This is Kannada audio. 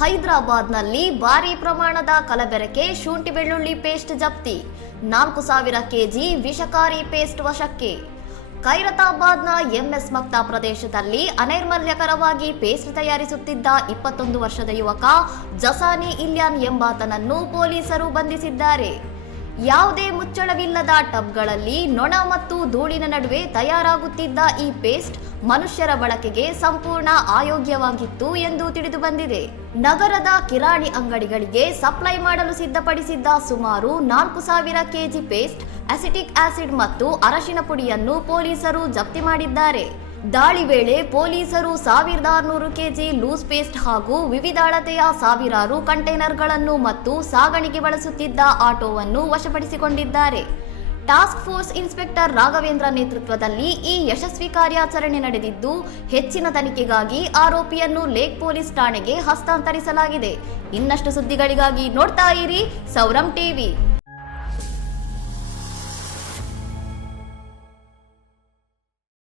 ಹೈದರಾಬಾದ್ನಲ್ಲಿ ಭಾರೀ ಪ್ರಮಾಣದ ಕಲಬೆರಕೆ ಶುಂಠಿ ಬೆಳ್ಳುಳ್ಳಿ ಪೇಸ್ಟ್ ಜಪ್ತಿ, 4,000 ಕೆಜಿ ವಿಷಕಾರಿ ಪೇಸ್ಟ್ ವಶಕ್ಕೆ. ಖೈರತಾಬಾದ್ನ ಎಂಎಸ್ ಮಕ್ತಾ ಪ್ರದೇಶದಲ್ಲಿ ಅನೈರ್ಮಲ್ಯಕರವಾಗಿ ಪೇಸ್ಟ್ ತಯಾರಿಸುತ್ತಿದ್ದ 21 ವರ್ಷದ ಯುವಕ ಜಸಾನಿ ಇಲ್ಯಾನ್ ಎಂಬಾತನನ್ನು ಪೊಲೀಸರು ಬಂಧಿಸಿದ್ದಾರೆ. ಯಾವುದೇ ಮುಚ್ಚಳವಿಲ್ಲದ ಟಬ್ಗಳಲ್ಲಿ ನೊಣ ಮತ್ತು ಧೂಳಿನ ನಡುವೆ ತಯಾರಾಗುತ್ತಿದ್ದ ಈ ಪೇಸ್ಟ್ ಮನುಷ್ಯರ ಬಳಕೆಗೆ ಸಂಪೂರ್ಣ ಅಯೋಗ್ಯವಾಗಿತ್ತು ಎಂದು ತಿಳಿದು ಬಂದಿದೆ. ನಗರದ ಕಿರಾಣಿ ಅಂಗಡಿಗಳಿಗೆ ಸಪ್ಲೈ ಮಾಡಲು ಸಿದ್ಧಪಡಿಸಿದ್ದ ಸುಮಾರು 4,000 ಕೆಜಿ ಪೇಸ್ಟ್, ಅಸಿಟಿಕ್ ಆಸಿಡ್ ಮತ್ತು ಅರಶಿನ ಪುಡಿಯನ್ನು ಪೊಲೀಸರು ಜಪ್ತಿ ಮಾಡಿದ್ದಾರೆ. ದಾಳಿ ವೇಳೆ ಪೊಲೀಸರು 1,600 ಕೆಜಿ ಲೂಸ್ ಪೇಸ್ಟ್ ಹಾಗೂ ವಿವಿಧ ಅಳತೆಯ ಸಾವಿರಾರು ಕಂಟೈನರ್ಗಳನ್ನು ಮತ್ತು ಸಾಗಣೆಗೆ ಬಳಸುತ್ತಿದ್ದ ಆಟೋವನ್ನು ವಶಪಡಿಸಿಕೊಂಡಿದ್ದಾರೆ. ಟಾಸ್ಕ್ ಫೋರ್ಸ್ ಇನ್ಸ್ಪೆಕ್ಟರ್ ರಾಘವೇಂದ್ರ ನೇತೃತ್ವದಲ್ಲಿ ಈ ಯಶಸ್ವಿ ಕಾರ್ಯಾಚರಣೆ ನಡೆದಿದ್ದು, ಹೆಚ್ಚಿನ ತನಿಖೆಗಾಗಿ ಆರೋಪಿಯನ್ನು ಲೇಕ್ ಪೊಲೀಸ್ ಠಾಣೆಗೆ ಹಸ್ತಾಂತರಿಸಲಾಗಿದೆ. ಇನ್ನಷ್ಟು ಸುದ್ದಿಗಳಿಗಾಗಿ ನೋಡ್ತಾ ಇರಿ ಸೌರಂ ಟಿವಿ.